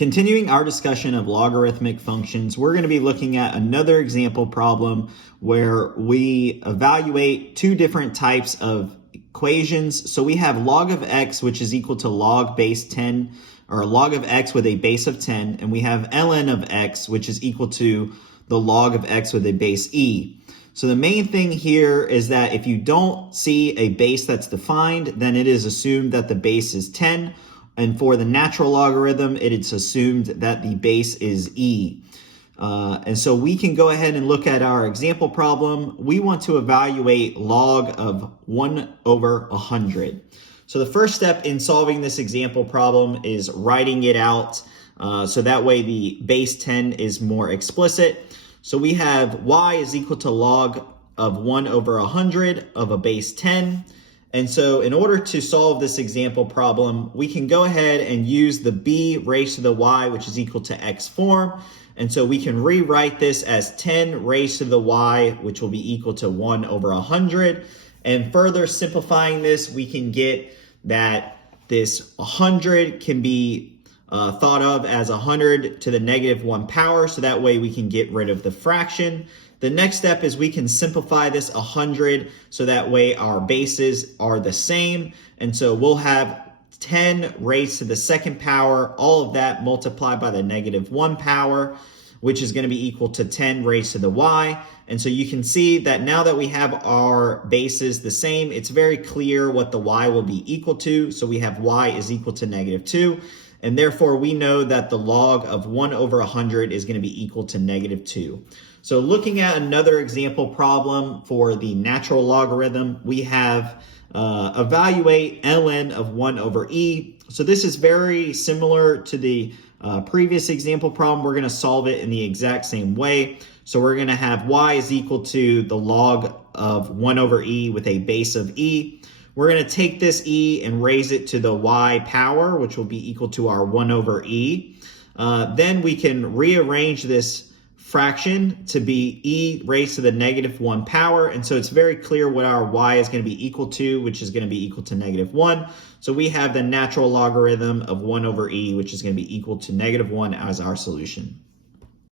Continuing our discussion of logarithmic functions, we're going to be looking at another example problem where we evaluate two different types of equations. So we have log of x, which is equal to log base 10, or log of x with a base of 10, and we have ln of x, which is equal to the log of x with a base e. So the main thing here is that if you don't see a base that's defined, then it is assumed that the base is 10. And for the natural logarithm, it is assumed that the base is e. And so we can go ahead and look at our example problem. We want to evaluate log of 1 over 100. So the first step in solving this example problem is writing it out. So that way the base 10 is more explicit. So we have y is equal to log of 1 over 100 of a base 10. And so in order to solve this example problem, we can go ahead and use the b raised to the y, which is equal to x form. And so we can rewrite this as 10 raised to the y, which will be equal to 1 over 100. And further simplifying this, we can get that this 100 can be thought of as 100 to the negative 1 power. So that way we can get rid of the fraction. The next step is we can simplify this 100 so that way our bases are the same. And so we'll have 10 raised to the second power, all of that multiplied by the negative 1 power, which is going to be equal to 10 raised to the y. And so you can see that now that we have our bases the same, it's very clear what the y will be equal to. So we have y is equal to negative 2. And therefore, we know that the log of 1 over 100 is going to be equal to negative 2. So looking at another example problem for the natural logarithm, we have evaluate ln of 1 over e. So this is very similar to the previous example problem. We're going to solve it in the exact same way. So we're going to have y is equal to the log of 1 over e with a base of e. We're going to take this e and raise it to the y power, which will be equal to our 1 over e. Then we can rearrange this fraction to be e raised to the negative 1 power. And so it's very clear what our y is going to be equal to, which is going to be equal to negative 1. So we have the natural logarithm of 1 over e, which is going to be equal to negative 1 as our solution.